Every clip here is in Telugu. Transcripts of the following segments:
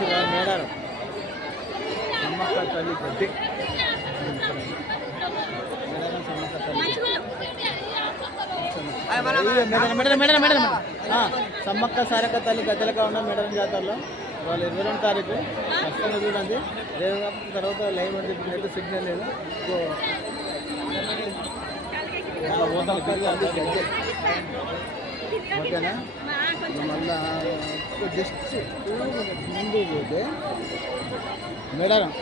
మేడారం సమ్మక్క తల్లి గడ్డి మేడారం సమ్మక్క తల్లి సమ్మక్క సారక్క తల్లి గద్దెలుగా ఉన్న మేడారం జాతరలో వాళ్ళు 22 తారీఖు ఖచ్చితంగా చూడండి. రేపు తర్వాత లైవ్ అంటే నెట్ సిగ్నల్ లేదు. ఓకేనా మళ్ళా జస్ట్ ముందు పోతే మేడారం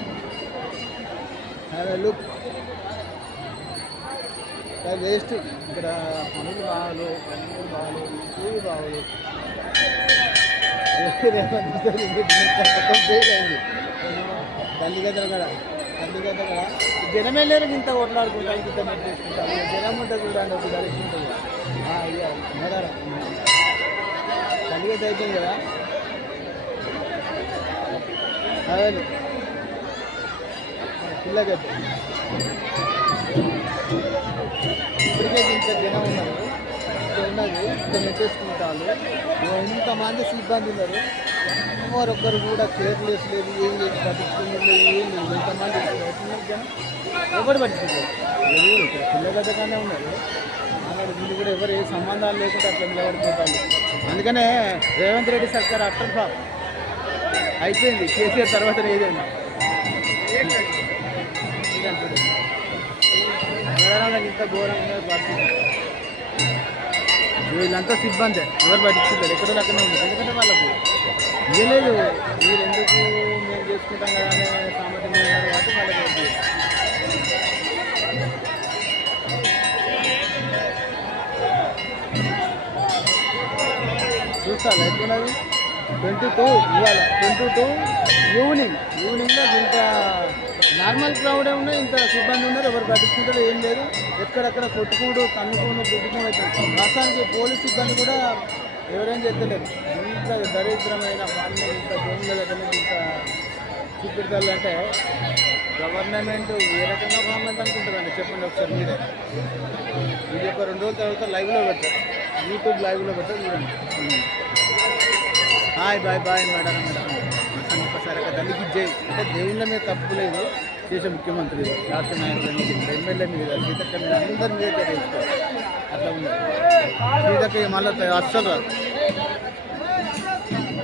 లుక్ వేస్ట్ ఇక్కడ పనులు బాగాలు ఇవి బాగులు తల్లిగడ్డ కూడా జనమే లేరు ఇంత కొట్లాడుకుంటారు ఇంత నెట్ చేసుకుంటారు. జనం ఉంటుంది చూడండి ఒక గడిచి ఉంటుంది. మేడారం తల్లిగడ్డ అయిపోయింది కదా అదే పిల్లగడ్డ ఇప్పటికే ఇంత జనం ఉన్నారు. ఉన్నది ఇంత నెట్టేసుకుంటారు. ఇంతమంది సిబ్బంది ఉన్నారు. మరొకరు కూడా కేర్లెస్ లేదు, ఏం లేదు, పట్టించుకుని ఏం లేదు. ఇంతమంది జనం ఎవరు పట్టించుకోలేదు. ఎవరు పిల్లగడ్డ కానీ ఉన్నారు. అలాంటి వీళ్ళు కూడా ఎవరు ఏ సంబంధాలు లేకుండా అట్లా నిలబడిపోతారు. అందుకనే రేవంత్ రెడ్డి సర్కార్ అట్టర్ ఫ్లాప్ అయిపోయింది. కేసీఆర్ తర్వాత ఏదైనా ఇంత ఘోరంగా పరిస్థితి. వీళ్ళంతా సిబ్బంది ఎవరు పట్టించుకుంటారు. ఎక్కడో అక్కడనే ఉన్నారు. ఎందుకంటే వాళ్ళకు ఇవ్వలేదు. మీరు ఎందుకు మేము చేసుకుంటాం కదా అనే సామర్థ్యం ఉన్నారు కాబట్టి వాళ్ళకి చూస్తాను ఎట్లున్నది. 22 ఇవాళ 22 ఈవినింగ్లో ఇంత నార్మల్ క్రౌడే ఉన్నాయి. ఇంత సిబ్బంది ఉన్నారు. ఎవరు పట్టించుకుంటారో ఏం లేదు. ఎక్కడెక్కడ కొట్టుకోడు తన్నుకోడు గుడ్డుకోడు అవుతుంది. రాష్ట్రానికి పోలీస్ సిబ్బంది కూడా ఎవరేం చేస్తలేదు. ఇంత దరిద్రమైన పాలన ఇంత జైన్ల దగ్గర ఇంత చూపెడతారంటే గవర్నమెంట్ ఏ రకంగా గవర్నమెంట్ అనుకుంటుందండి చెప్పండి ఒకసారి మీరే. ఇది ఒక 2 రోజుల తర్వాత లైవ్లో పెట్టారు, యూట్యూబ్ లైవ్లో పెట్టారు చూడండి. హాయ్ బాయ్ మేడం ఒక్కసారి తల్లికి జై అంటే దేవుళ్ళ మీద తప్పు లేదు. దేశ ముఖ్యమంత్రి రాష్ట్ర నాయకుల మీద ఎమ్మెల్యే మీద సీతక్క మీద అందరి మీద తెలుసుకోవాలి. అట్లా ఉంది. సీతక్క మళ్ళీ అస్సలు రాదు.